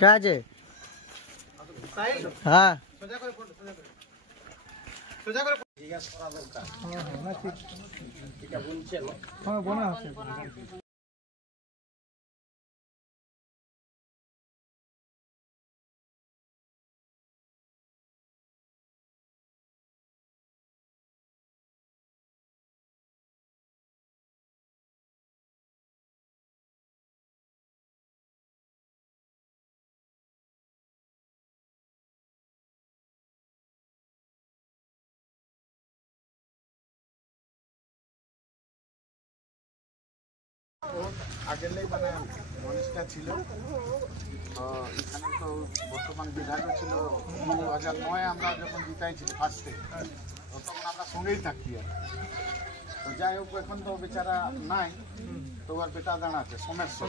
क्या है? हाँ আগেলেই মানে মনীষটা ছিল এখানে তো বর্তমান বিধায়ক ছিল 2009 আমরা যখন জিতাইছিল ফার্স্টে তখন আমরা সঙ্গেই থাকি আর তো যাই হোক এখন তো বেচারা নাই তো ওর বেটা দাঁড়াচ্ছে সোমেশ্বর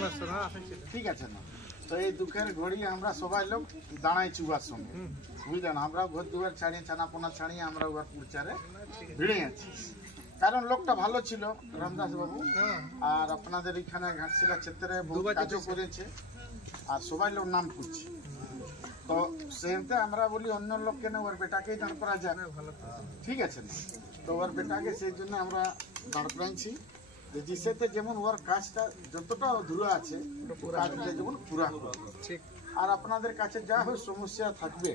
ঠিক আছে না তো এই দুঃখের ঘড়ি আমরা সবাই লোক দাঁড়াইছি ওর সঙ্গে বুঝলেন আমরা ঘর দুয়ার ছাড়িয়ে ছানাপোনা ছাড়িয়ে আমরা ওর পুরচারে ভিড়ে আছি কারণ লোকটা ভালো ছিল রামদাস বাবু আর আপনাদের এখানে ঘাটশিলা ক্ষেত্রে বহু কাজও করেছে আর সবাই লোক নাম করছে তো সেতে আমরা বলি অন্য লোককে না ওর বেটাকেই দাঁড় করা যায় ঠিক আছে না তো ওর বেটাকে সেই জন্য আমরা দাঁড় করাইছি যে জিসেতে যেমন ওর কাজটা যতটা অধুরা আছে কাজটা যেমন পুরা ঠিক আর আপনাদের কাছে যা হয় সমস্যা থাকবে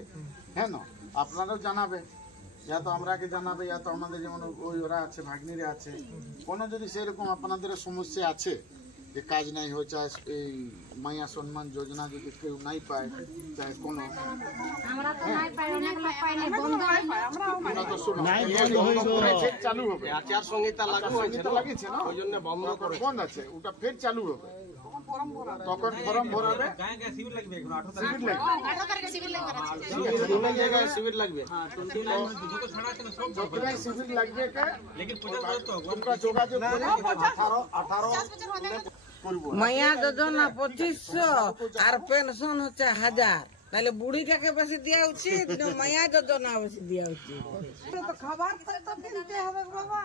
হ্যাঁ না আপনারাও জানাবে या तो আমরাকে জানাবে या तो আমাদের যেমন ওই ওরা আছে ভাগ্নিরা আছে কোন যদি সেরকম আপনাদের সমস্যা আছে যে কাজ নাই হয় চাই এই মায়া সম্মান যোজনা যদি কেউ নাই পায় চাই কোন আমরা তো নাই পাই অনেক লোক পাই নাই বন্ধ হয় আমরা তো শুনো নাই বন্ধ হইছে চালু হবে আচার সংহিতা লাগু হয়েছে তো লাগিছে না ওইজন্য বন্ধ করে বন্ধ আছে ওটা ফের চালু হবে তখন ফর্ম ভরাবে গায়ে গায়ে সিভিল লাগবে এখন 18 তারিখে সিভিল লাগবে আছে দুটো জায়গায় সিভিল লাগবে হ্যাঁ যত ছাড়া আছে না সব জায়গায় সিভিল লাগবে কে लेकिन पूजा তো তোমরা যোগাযোগ করে 18 করব মায়া যোজনা 2500 আর পেনশন হচ্ছে 1000 তাহলে বুড়িটাকে বেশি দেওয়া উচিত না মায়া যোজনা বেশি দেওয়া উচিত তো খাবার তো কিনতে হবে বাবা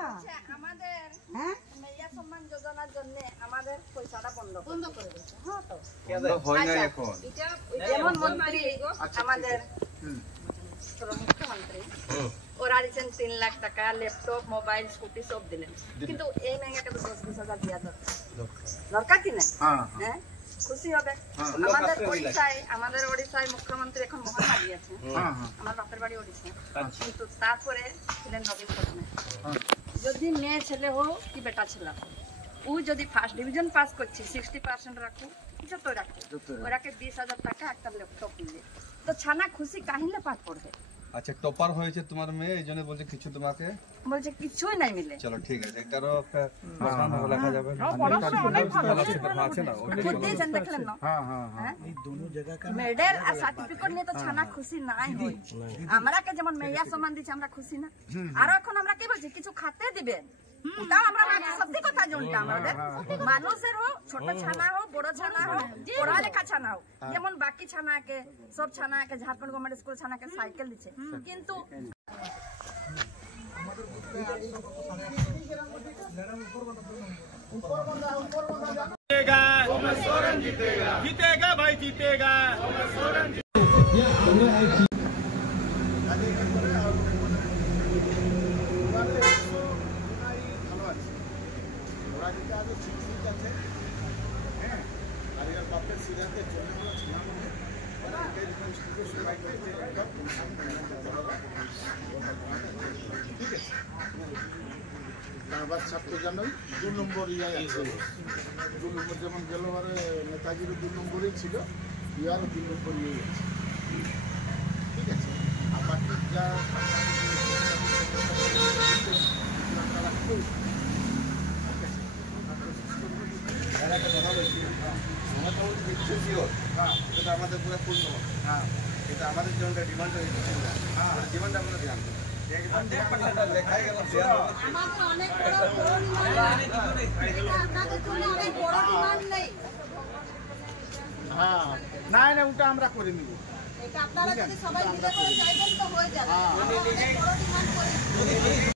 আমাদের হ্যাঁ মায়া সম্মান যোজনার জন্য আমাদের পয়সাটা বন্ধ করে দিয়েছে হ্যাঁ তো কেন হয় না এখন এটা যেমন মন্ত্রী আমাদের মুখ্যমন্ত্রী ওরা দিয়েছেন 3 লাখ টাকা ল্যাপটপ মোবাইল স্কুটি সব দিলেন কিন্তু এই মেঙ্গাকে তো 10,000 দেওয়া দরকার কি না হ্যাঁ খুশি হবে আমাদের ওড়িশায় মুখ্যমন্ত্রী এখন মোহন মাঝি আছে আমার বাপের বাড়ি ওড়িশা কিন্তু তারপরে ছিলেন নবীন পট্টনায়ক যদি মেয়ে ছেলে হোক কি বেটা ছেলে হোক ও যদি ফার্স্ট ডিভিশন পাস করছে 60% রাখো যত রাখো ওরাকে 20,000 টাকা একটা ল্যাপটপ দিলে তো ছানা খুশি কাহিলে পাঠ পড়বে আচ্ছা টপার হয়েছে তোমার মেয়ে এইজন্য বলছে কিছু তোমাকে বলছে কিছুই নাই মিলে চলো ঠিক আছে এটারও একটা ভাষা লেখা যাবে আছে না ওই জান দেখলেন না হ্যাঁ হ্যাঁ এই দুটো জায়গা কা মেডেল আর সার্টিফিকেট নিয়ে তো ছানা খুশি নাই হই আমরাকে যেমন মেয়া সম্মান দিছে আমরা খুশি না আর এখন আমরা কি বলছি কিছু খেতে দিবেন তাও আমরা সত্যি কথা জানতা আমাদের মানুষের হোক ছোট ছানা হোক বড় ছানা হোক পড়ালেখা ছানা হোক যেমন বাকি ছানাকে সব ছানাকে ঝাড়খণ্ড গভর্নমেন্ট স্কুল ছানাকে সাইকেল দিচ্ছে কিন্তু जीतेगा भाई जीतेगा বাস 7 জানুয়ারি 2 নম্বর ইয়ায় আছে 2 নম্বর যেমন গেলবারে নেতাজির 2 নম্বরই ছিল ইয়ারও 2 নম্বর ইয়ে আছে ঠিক আছে আর বাকি যা আমাদের পুরো পূর্ণ হ্যাঁ এটা আমাদের জন্য ডিমান্ড হ্যাঁ ডিমান্ড আমরা ধ্যান লেখাই গেল হ্যাঁ না না ওটা আমরা করে নিব এটা আপনারা যদি সবাই মিলে করে যাইবেন তো হয়ে যাবে